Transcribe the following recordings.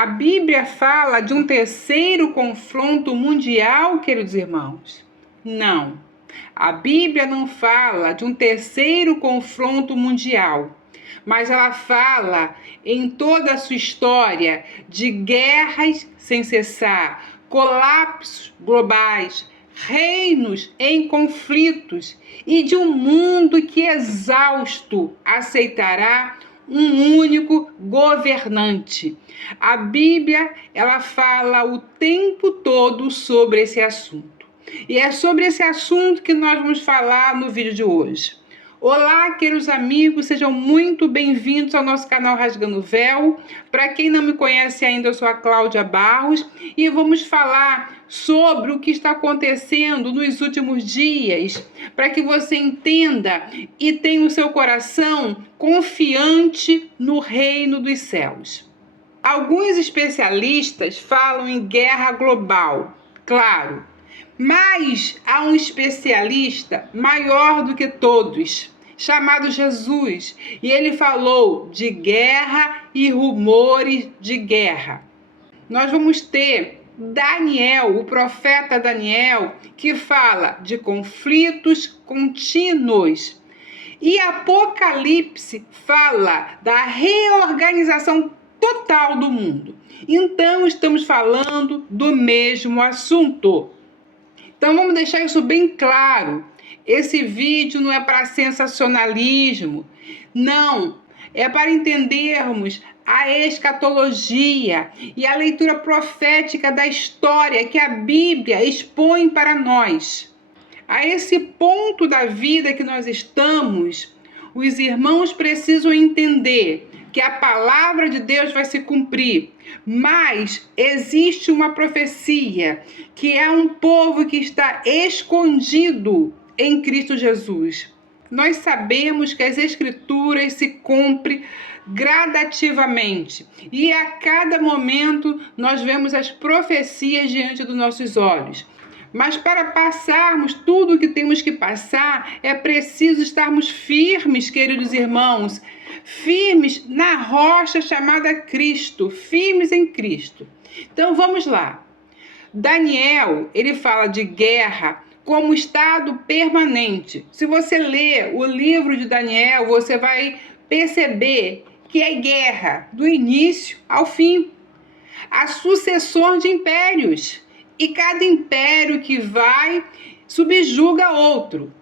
A Bíblia fala de um terceiro confronto mundial, queridos irmãos? Não. A Bíblia não fala de um terceiro confronto mundial, mas ela fala em toda a sua história de guerras sem cessar, colapsos globais, reinos em conflitos e de um mundo que exausto aceitará um único governante. A Bíblia, ela fala o tempo todo sobre esse assunto. E é sobre esse assunto que nós vamos falar no vídeo de hoje. Olá, queridos amigos, sejam muito bem-vindos ao nosso canal Rasgando o Véu. Para quem não me conhece ainda, eu sou a Cláudia Barros e vamos falar sobre o que está acontecendo nos últimos dias, para que você entenda e tenha o seu coração confiante no reino dos céus. Alguns especialistas falam em guerra global, claro, mas há um especialista maior do que todos, chamado Jesus, e ele falou de guerra e rumores de guerra. Nós vamos ter Daniel, o profeta Daniel, que fala de conflitos contínuos. E Apocalipse fala da reorganização total do mundo. Então, estamos falando do mesmo assunto. Então, vamos deixar isso bem claro. Esse vídeo não é para sensacionalismo. Não, é para entendermos a escatologia e a leitura profética da história que a Bíblia expõe para nós. A esse ponto da vida que nós estamos, os irmãos precisam entender que a palavra de Deus vai se cumprir, mas existe uma profecia, que é um povo que está escondido em Cristo Jesus. Nós sabemos que as Escrituras se cumprem gradativamente e a cada momento nós vemos as profecias diante dos nossos olhos. Mas para passarmos tudo o que temos que passar, é preciso estarmos firmes, queridos irmãos, firmes na rocha chamada Cristo, firmes em Cristo. Então vamos lá. Daniel, ele fala de guerra como estado permanente. Se você ler o livro de Daniel, você vai perceber que é guerra do início ao fim. Há sucessão de impérios. E cada império que vai subjuga outro.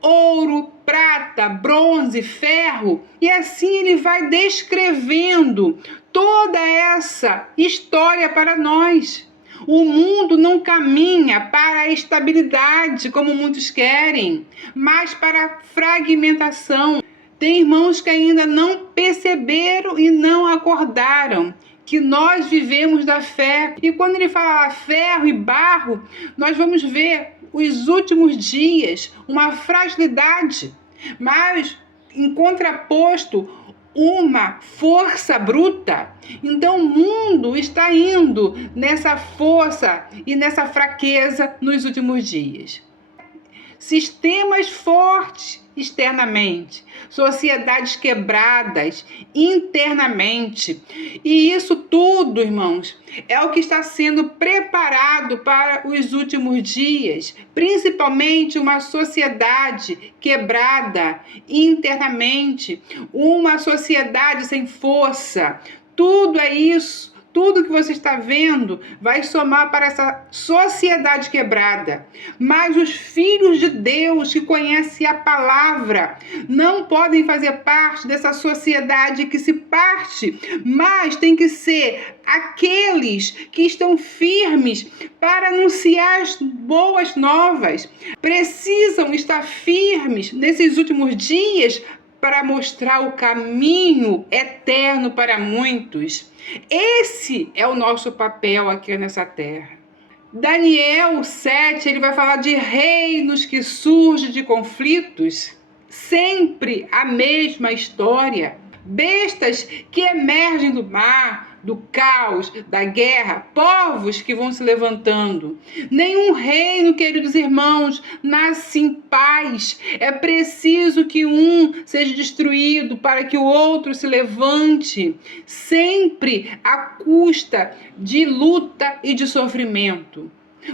Ouro, prata, bronze, ferro. E assim ele vai descrevendo toda essa história para nós. O mundo não caminha para a estabilidade, como muitos querem, mas para a fragmentação. Tem irmãos que ainda não perceberam e não acordaram que nós vivemos da fé. E quando ele fala ferro e barro, nós vamos ver os últimos dias, uma fragilidade, mas em contraposto, uma força bruta. Então o mundo está indo nessa força e nessa fraqueza nos últimos dias. Sistemas fortes externamente, sociedades quebradas internamente. E isso tudo, irmãos, é o que está sendo preparado para os últimos dias, principalmente uma sociedade quebrada internamente, uma sociedade sem força. Tudo é isso. Tudo que você está vendo vai somar para essa sociedade quebrada. Mas os filhos de Deus que conhecem a palavra não podem fazer parte dessa sociedade que se parte, mas tem que ser aqueles que estão firmes para anunciar as boas novas. Precisam estar firmes nesses últimos dias para mostrar o caminho eterno para muitos. Esse é o nosso papel aqui nessa terra. Daniel 7, ele vai falar de reinos que surgem de conflitos. Sempre a mesma história. Bestas que emergem do mar, do caos, da guerra, povos que vão se levantando. Nenhum reino, queridos irmãos, nasce em paz. É preciso que um seja destruído para que o outro se levante, sempre à custa de luta e de sofrimento.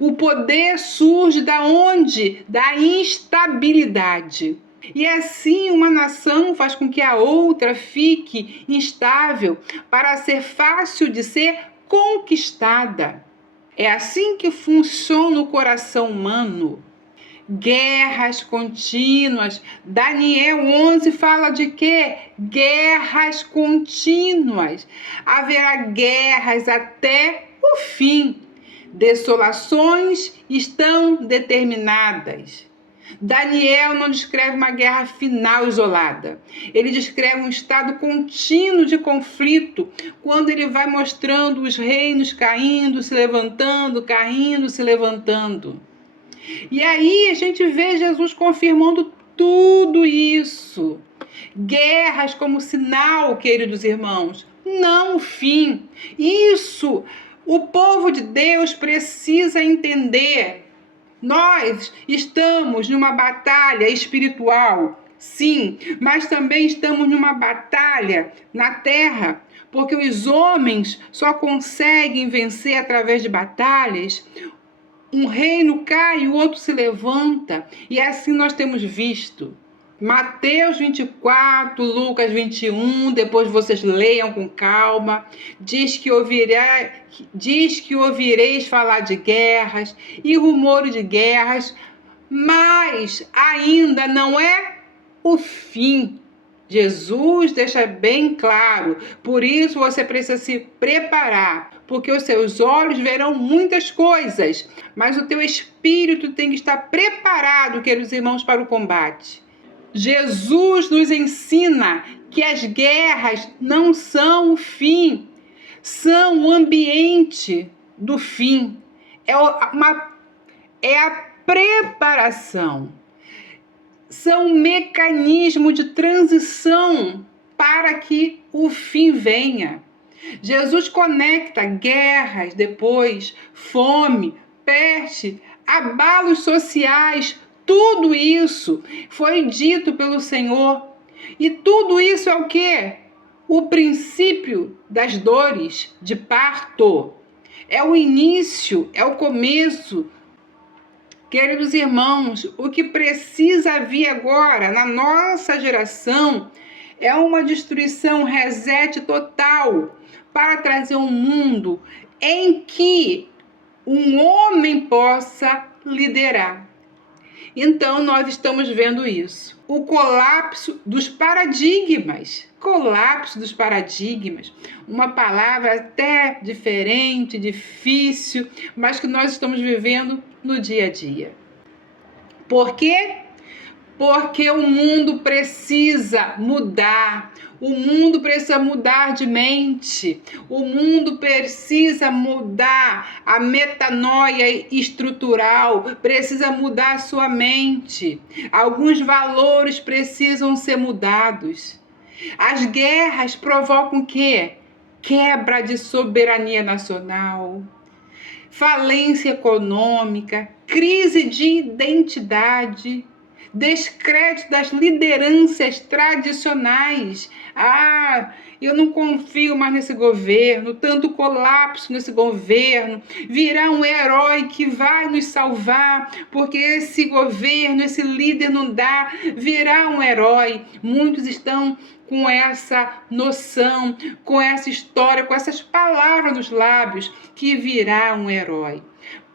O poder surge da onde? Da instabilidade. E assim uma nação faz com que a outra fique instável para ser fácil de ser conquistada. É assim que funciona o coração humano. Guerras contínuas. Daniel 11 fala de quê? Guerras contínuas. Haverá guerras até o fim. Desolações estão determinadas. Daniel não descreve uma guerra final isolada. Ele descreve um estado contínuo de conflito, quando ele vai mostrando os reinos caindo, se levantando, caindo, se levantando. E aí a gente vê Jesus confirmando tudo isso. Guerras como sinal, queridos irmãos, não o fim. Isso o povo de Deus precisa entender. Nós estamos numa batalha espiritual, sim, mas também estamos numa batalha na terra, porque os homens só conseguem vencer através de batalhas. Um reino cai e o outro se levanta, e assim nós temos visto. Mateus 24, Lucas 21, depois vocês leiam com calma, diz que ouvireis falar de guerras e rumores de guerras, mas ainda não é o fim. Jesus deixa bem claro, por isso você precisa se preparar, porque os seus olhos verão muitas coisas, mas o teu espírito tem que estar preparado, queridos irmãos, para o combate. Jesus nos ensina que as guerras não são o fim, são o ambiente do fim. É a preparação. São um mecanismo de transição para que o fim venha. Jesus conecta guerras, depois fome, peste, abalos sociais. Tudo isso foi dito pelo Senhor. E tudo isso é o quê? O princípio das dores de parto. É o início, é o começo. Queridos irmãos, o que precisa vir agora na nossa geração é uma destruição, reset total, para trazer um mundo em que um homem possa liderar. Então, nós estamos vendo isso. O colapso dos paradigmas. Colapso dos paradigmas. Uma palavra até diferente, difícil, mas que nós estamos vivendo no dia a dia. Por quê? Porque o mundo precisa mudar. O mundo precisa mudar de mente. O mundo precisa mudar a metanoia estrutural. Precisa mudar a sua mente. Alguns valores precisam ser mudados. As guerras provocam o quê? Quebra de soberania nacional, falência econômica, crise de identidade, descrédito das lideranças tradicionais. Eu não confio mais nesse governo, tanto colapso nesse governo. Virá um herói que vai nos salvar, porque esse governo, esse líder não dá. Virá um herói. Muitos estão com essa noção, com essa história, com essas palavras nos lábios, que virá um herói.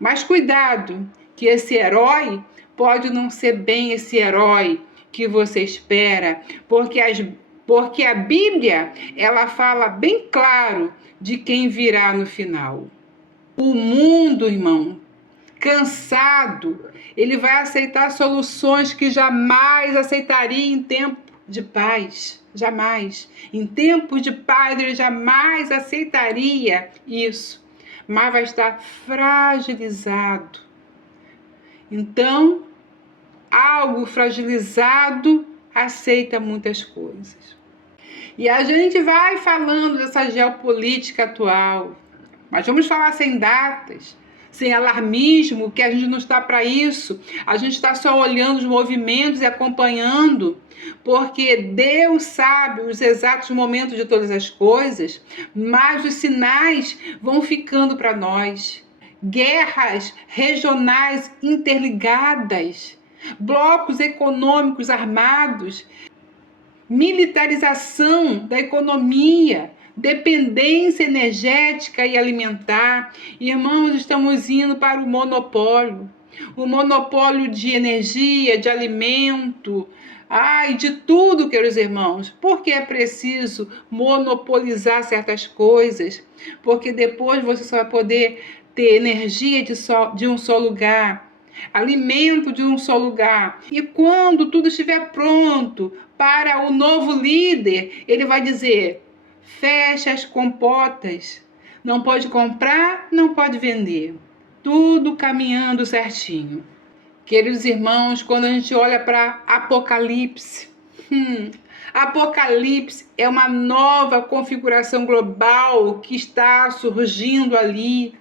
Mas cuidado, que esse herói pode não ser bem esse herói que você espera, porque a Bíblia, ela fala bem claro de quem virá no final. O mundo, irmão, cansado, ele vai aceitar soluções que jamais aceitaria em tempo de paz. Jamais. Em tempos de paz, ele jamais aceitaria isso. Mas vai estar fragilizado. Então, algo fragilizado aceita muitas coisas. E a gente vai falando dessa geopolítica atual, mas vamos falar sem datas, sem alarmismo, que a gente não está para isso. A gente está só olhando os movimentos e acompanhando, porque Deus sabe os exatos momentos de todas as coisas, mas os sinais vão ficando para nós. Guerras regionais interligadas, blocos econômicos armados, militarização da economia, dependência energética e alimentar. Irmãos, estamos indo para o monopólio de energia, de alimento, e de tudo, queridos irmãos. Porque é preciso monopolizar certas coisas, porque depois você só vai poder ter energia de um só lugar, alimento de um só lugar. E quando tudo estiver pronto para o novo líder, ele vai dizer: fecha as compotas, não pode comprar, não pode vender, tudo caminhando certinho. Queridos irmãos, quando a gente olha para Apocalipse, Apocalipse é uma nova configuração global que está surgindo ali.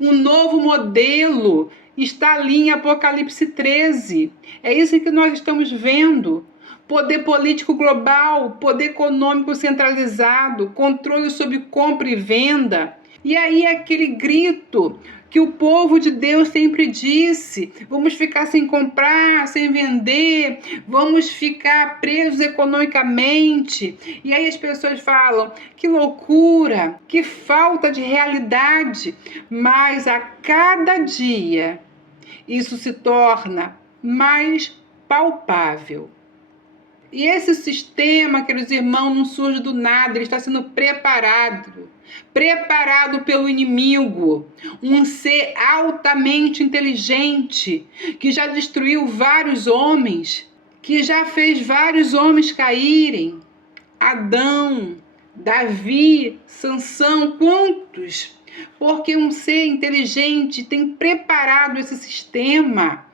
Um novo modelo está ali em Apocalipse 13. É isso que nós estamos vendo. Poder político global, poder econômico centralizado, controle sobre compra e venda. E aí aquele grito que o povo de Deus sempre disse: vamos ficar sem comprar, sem vender, vamos ficar presos economicamente. E aí as pessoas falam: que loucura, que falta de realidade. Mas a cada dia isso se torna mais palpável. E esse sistema, queridos irmãos, não surge do nada, ele está sendo preparado pelo inimigo, um ser altamente inteligente, que já destruiu vários homens, que já fez vários homens caírem. Adão, Davi, Sansão, quantos? Porque um ser inteligente tem preparado esse sistema.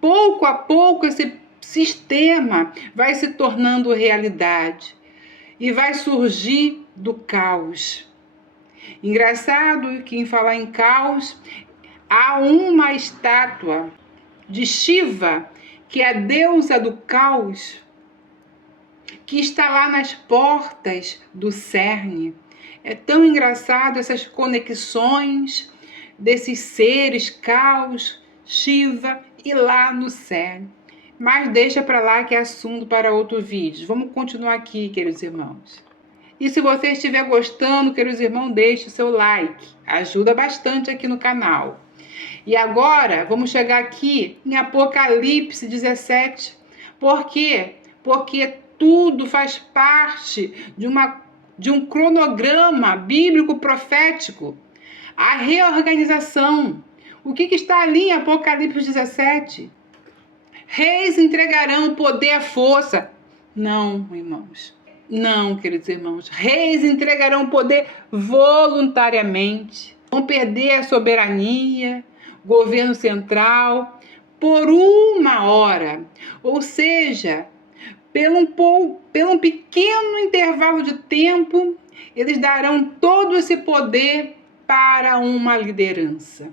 Pouco a pouco esse sistema vai se tornando realidade e vai surgir do caos. Engraçado que, em falar em caos, há uma estátua de Shiva, que é a deusa do caos, que está lá nas portas do cerne. É tão engraçado essas conexões desses seres, caos, Shiva e lá no cerne. Mas deixa para lá, que é assunto para outro vídeo. Vamos continuar aqui, queridos irmãos. E se você estiver gostando, queridos irmãos, deixe o seu like. Ajuda bastante aqui no canal. E agora, vamos chegar aqui em Apocalipse 17. Por quê? Porque tudo faz parte de um cronograma bíblico profético. A reorganização. O que está ali em Apocalipse 17? Reis entregarão o poder à força. Não, irmãos. Não, queridos irmãos. Reis entregarão o poder voluntariamente. Vão perder a soberania, governo central, por uma hora. Ou seja, pelo um pequeno intervalo de tempo, eles darão todo esse poder para uma liderança.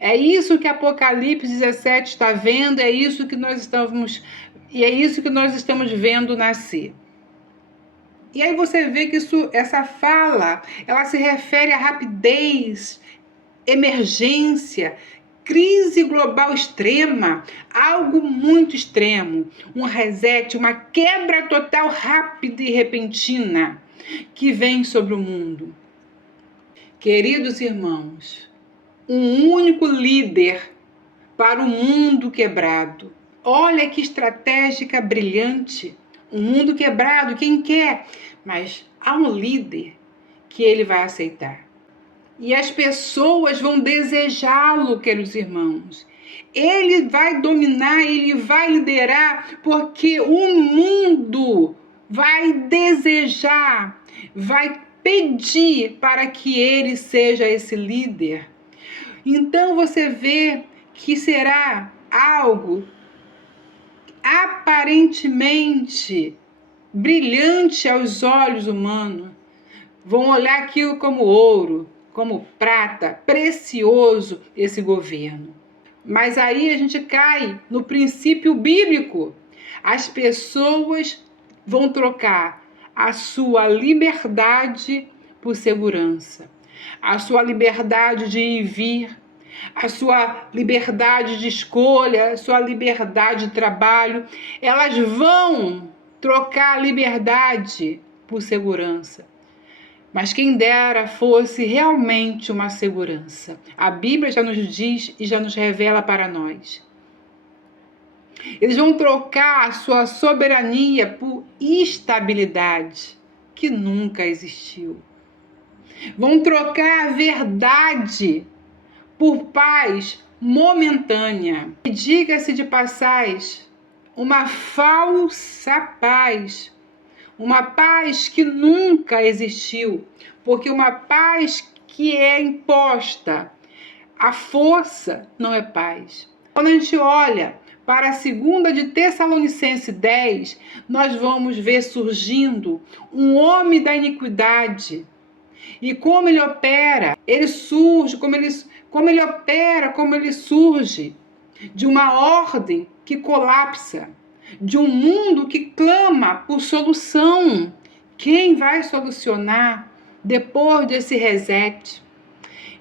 É isso que Apocalipse 17 está vendo, é isso que nós estamos vendo nascer. E aí você vê que essa fala, ela se refere à rapidez, emergência, crise global extrema, algo muito extremo, um reset, uma quebra total rápida e repentina que vem sobre o mundo. Queridos irmãos, um único líder para o mundo quebrado. Olha que estratégia brilhante. Um mundo quebrado, quem quer? Mas há um líder que ele vai aceitar. E as pessoas vão desejá-lo, queridos irmãos. Ele vai dominar, ele vai liderar, porque o mundo vai desejar, vai pedir para que ele seja esse líder. Então você vê que será algo aparentemente brilhante aos olhos humanos. Vão olhar aquilo como ouro, como prata, precioso esse governo. Mas aí a gente cai no princípio bíblico. As pessoas vão trocar a sua liberdade por segurança, a sua liberdade de ir e vir, a sua liberdade de escolha, a sua liberdade de trabalho. Elas vão trocar a liberdade por segurança. Mas quem dera fosse realmente uma segurança. A Bíblia já nos diz e já nos revela para nós. Eles vão trocar a sua soberania por estabilidade, que nunca existiu. Vão trocar a verdade por paz momentânea. E diga-se de passagem, uma falsa paz. Uma paz que nunca existiu, porque uma paz que é imposta, a força não é paz. Quando a gente olha para a 2 de Tessalonicenses 10, nós vamos ver surgindo um homem da iniquidade. E como ele opera, ele surge, como ele opera, como ele surge de uma ordem que colapsa, de um mundo que clama por solução. Quem vai solucionar depois desse reset?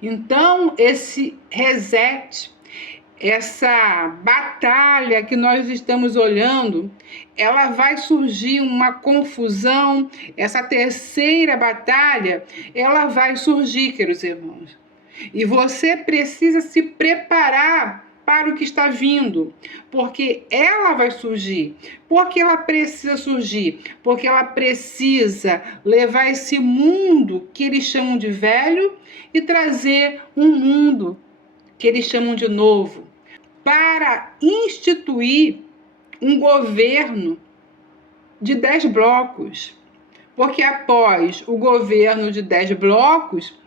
Então, esse reset, essa batalha que nós estamos olhando, ela vai surgir uma confusão. Essa terceira batalha, ela vai surgir, queridos irmãos. E você precisa se preparar para o que está vindo, porque ela vai surgir. Porque ela precisa surgir? Porque ela precisa levar esse mundo que eles chamam de velho e trazer um mundo que eles chamam de novo, para instituir um governo de 10 blocos. Porque após o governo de 10 blocos,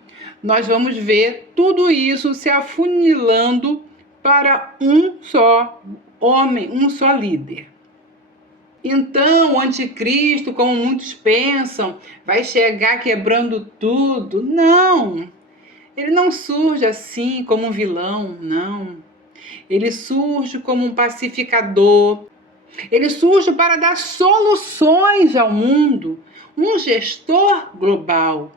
nós vamos ver tudo isso se afunilando para um só homem, um só líder. Então, o anticristo, como muitos pensam, vai chegar quebrando tudo. Não, ele não surge assim como um vilão, não. Ele surge como um pacificador. Ele surge para dar soluções ao mundo, um gestor global.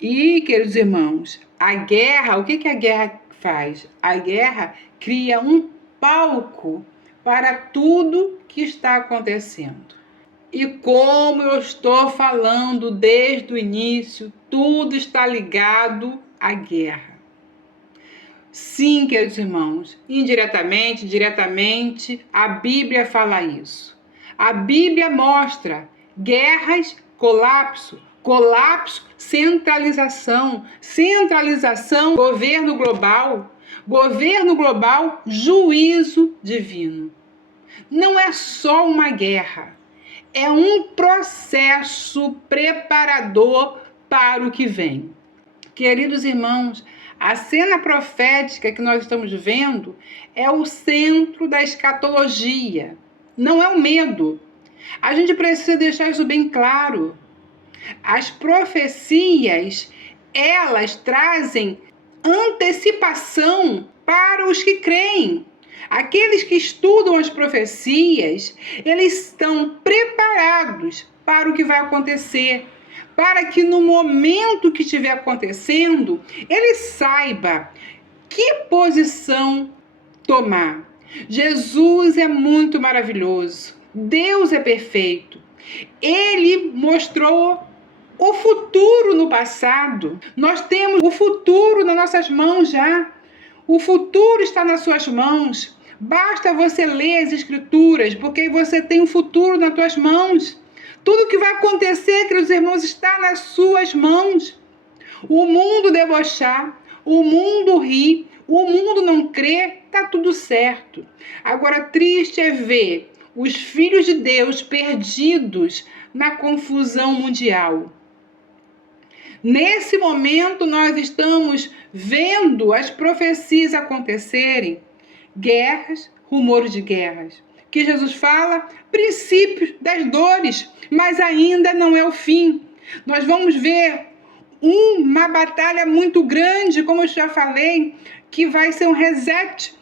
E, queridos irmãos, a guerra, o que a guerra faz? A guerra cria um palco para tudo que está acontecendo. E como eu estou falando desde o início, tudo está ligado à guerra. Sim, queridos irmãos, indiretamente, diretamente, a Bíblia fala isso. A Bíblia mostra guerras, colapso, centralização, governo global, juízo divino. Não é só uma guerra, é um processo preparador para o que vem. Queridos irmãos, a cena profética que nós estamos vendo é o centro da escatologia, não é o medo. A gente precisa deixar isso bem claro. As profecias, elas trazem antecipação para os que creem. Aqueles que estudam as profecias, eles estão preparados para o que vai acontecer, para que no momento que estiver acontecendo, ele saiba que posição tomar. Jesus é muito maravilhoso. Deus é perfeito. Ele mostrou o futuro no passado. Nós temos o futuro nas nossas mãos já. O futuro está nas suas mãos. Basta você ler as Escrituras, porque você tem o futuro nas suas mãos. Tudo que vai acontecer, queridos irmãos, está nas suas mãos. O mundo debochar, o mundo rir, o mundo não crer, está tudo certo. Agora, triste é ver os filhos de Deus perdidos na confusão mundial. Nesse momento, nós estamos vendo as profecias acontecerem, guerras, rumores de guerras, que Jesus fala? Princípios das dores, mas ainda não é o fim. Nós vamos ver uma batalha muito grande, como eu já falei, que vai ser um reset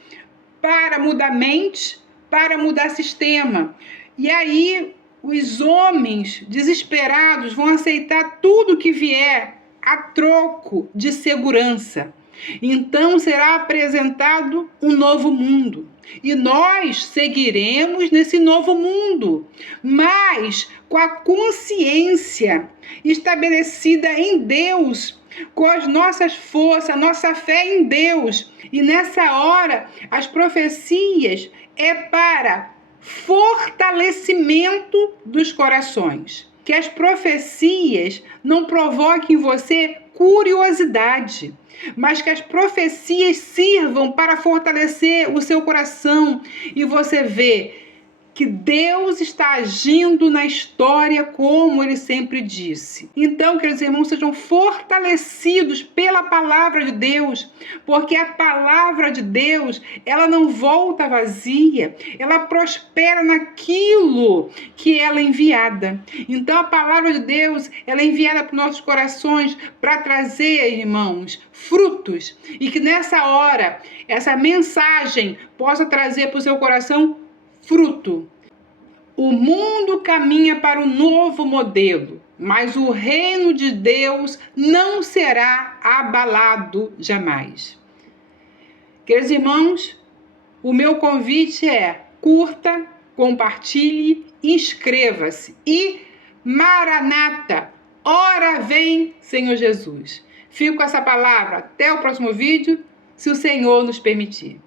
para mudar a mente, para mudar sistema. E aí os homens desesperados vão aceitar tudo que vier a troco de segurança. Então será apresentado um novo mundo. E nós seguiremos nesse novo mundo, mas com a consciência estabelecida em Deus, com as nossas forças, a nossa fé em Deus. E nessa hora, as profecias é para fortalecimento dos corações. Que as profecias não provoquem em você curiosidade, mas que as profecias sirvam para fortalecer o seu coração e você vê que Deus está agindo na história como Ele sempre disse. Então, queridos irmãos, sejam fortalecidos pela palavra de Deus, porque a palavra de Deus, ela não volta vazia, ela prospera naquilo que ela é enviada. Então, a palavra de Deus, ela é enviada para os nossos corações para trazer, irmãos, frutos, e que nessa hora, essa mensagem possa trazer para o seu coração fruto. O mundo caminha para um novo modelo, mas o reino de Deus não será abalado jamais. Queridos irmãos, o meu convite é: curta, compartilhe, inscreva-se e Maranata, ora vem, Senhor Jesus. Fico com essa palavra até o próximo vídeo, se o Senhor nos permitir.